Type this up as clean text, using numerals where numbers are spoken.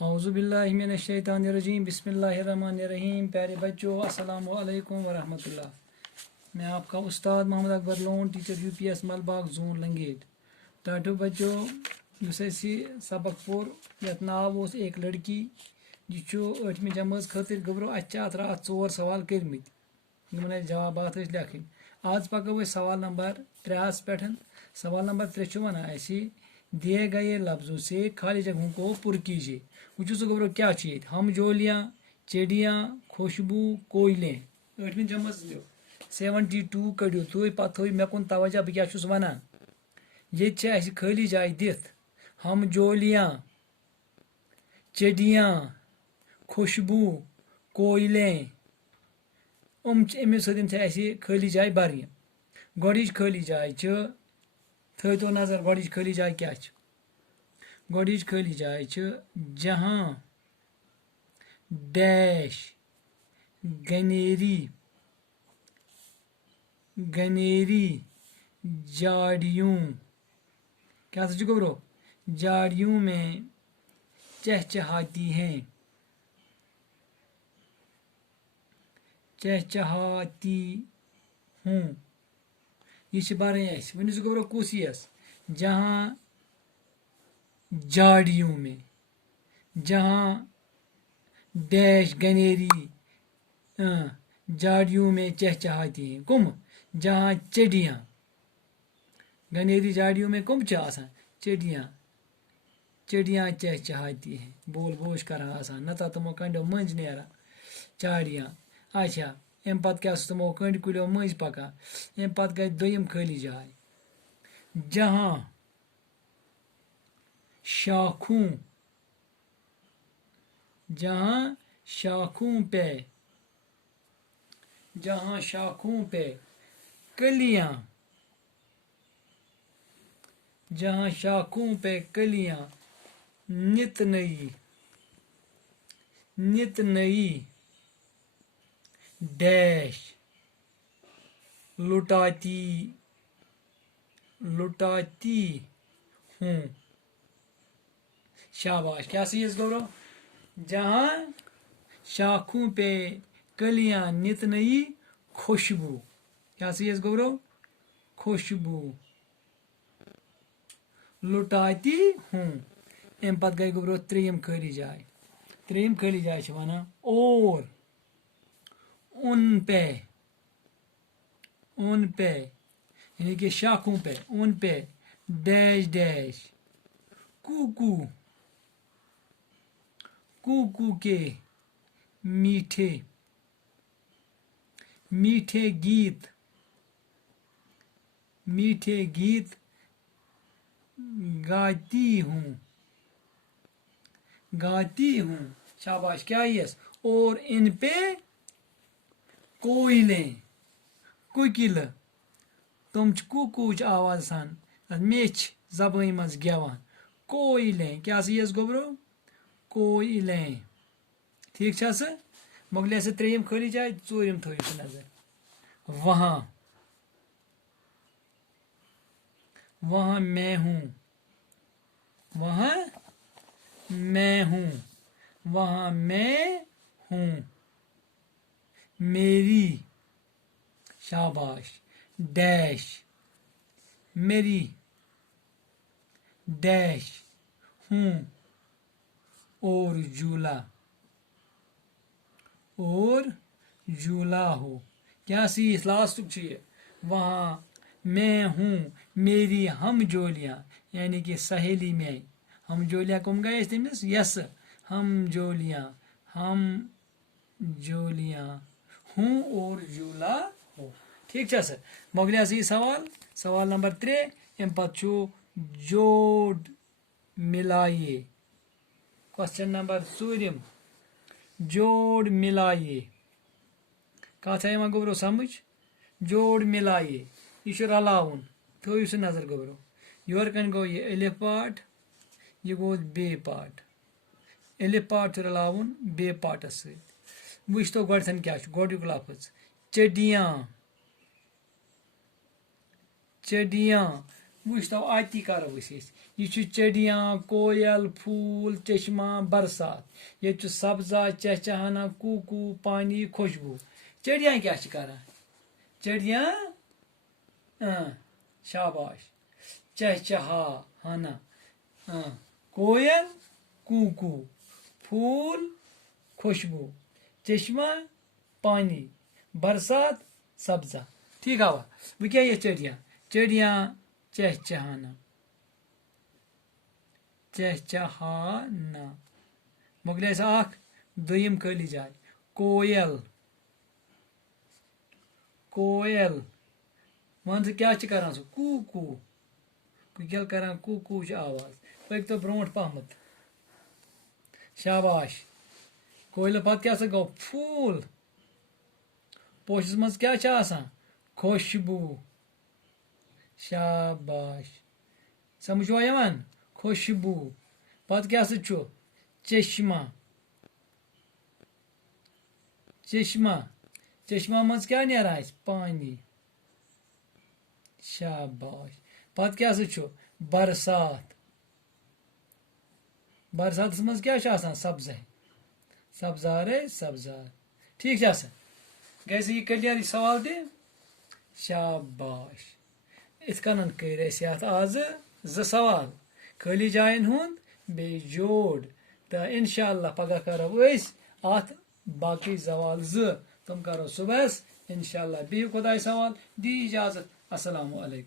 औज़ुबिल्लाहि मिनश्शैतानिर्रजीम बिस्मिल्लाहिर्रहमानिर्रहीम। प्यारे बच्चों, अस्सलामु अलैकुम वरहमतुल्लाह। मैं आपका उस्ताद Mohammad Akbar Lone teacher UPS Malbagh zone Langate. टाटो बच्चों युस सबक पोर यथ नाव ओस एक लड़की यह 8वीं जमात खतर गबरो अत रात 4 सवाल कर्मित यमन जवाबात लेखन। आज पको सवाल नंबर 3 पे। सवाल नंबर 3 वन दिए गए लफ्जों से खाली जगहों को पुर कीजिए। वो गबरो क्या चीज हम जोलियाँ चिड़ियाँ खुशबू कोयलें 8वीं जमात 72 कड़ो तुम पे थो मे कुन तवज्जो बह क्या वनान। ये खाली जाय दिथ हम जोलियाँ चिड़ियाँ खुशबू कोयलें अमे सदी खाली जाय बरन। गोच खाली जाय थो तो नजर गोच खाली जाय क्या गोच खाली जाय जहाँ डैश गनेरी गनेरी झाड़ियों क्या गबरो झाड़ियों में चहचहाती हैं चहचहाती हूँ। यह बरें वन गबरो कुस जहाँ झाड़ियों में जहाँ डैश गनेरी झाड़ियों में चहचहाती हैं कुम जहाँ चिड़ियाँ गनेरी झाड़ियों में कुम चिड़ियाँ चिड़ियाँ चहचहाती हैं बोल बोश कर न तमो कंडो मंज नेरा चाड़ियाँ। अच्छा अम पे क्या तमो कंड कुलो मंज पकान। अम पे गई दोयम खाली जाय जहाँ शाखों जहाँ शाखों पे कलियाँ जहाँ शाखों पे कलियाँ नित नई डैश लुटाती हूँ। शाबाश क्या सही है गौरव। जहाँ शाखों पे कलियाँ नित नई खुशबू क्या सही है गौरव खुशबू लुटाती हूँ। अम पे गई गबरो त्रेयम खाली जाय वना और उन पे यानी कि शाखों पे उन पे डैश डैश कूकू कूकू के मीठे मीठे गीत गाती हूँ। शाबाश क्या यस और इन पे कोयलें कुकिल तुम कुकूच आवाज सान मेछ जबान मज गेवान कोयलें क्या यस गोबरो कोयलें ठीक से मोगलिया से त्रेयम खाली जाए चूरम थो नजर वहाँ मैं हूँ वहाँ मैं हूँ मेरी शाबाश डैश मेरी डैश हूँ और झूला हो क्या सी लास्ट वहाँ मैं हूँ मेरी हम जोलियाँ यानी कि सहेली में हम जोलियाँ कम गए तमिस यस हम जोलियाँ हूँ और झूला हो ठीक है सर। मोगलिया सी सवाल नंबर 3 अम पे जोड़ मिलाइए। क्वेश्चन नंबर 4 जोड़ मिलाइए कत यह गबरो समझ जोड़ मिलाइए यह रलाउन थो नजर गबरो योर कन गो ये अलिफ पार्ट यह गो बे पार्ट अलिफ पार्ट रलाउन बे पार्टस वुच तो गोथन क्या गोडुक लफ्ज चिड़ियाँ वुश्तो आती करो यह चड़िया कोयल फूल चश्मा बरसात ये सब्जा चहचहाना कूकू पानी खुशबू चड़िया क्या कर चड़िया शाबाश चहचहा हाना कोयल कूकू फूल खुशबू चश्मा पानी बरसात सब्जा ठीक है वो क्या ये चड़िया चड़िया चहचहाना चहचहाना मोगले दुयम खाली जाय कोयल कोयल वन क्या करान सह कूकू कोयल करान कूकू आवाज पक तो ब्रोट पहमत शाबाश कोयल पत क्या गो फूल पोशस मज क्या खुशबू शाबाश समझो यवान खुशबू पत क्या चश्मा चश्मा चश्मा मज क्या नेरान पानी शाबाश पत क्या बरसात बरसात मज क्या सब्जा सब्जार सब्जार ठीक है गई यह क्लियर सवाल दे शाबाश इत कन कर आज सवाल खाली जायन हुंद बे जोड़ तो इंशाअल्लाह पगह करो अत बाकी सवाल तुम करो सुबह इंशाअल्लाह बिहु खुदाय सवाल दी इजाजत अस्सलामु अलैकुम।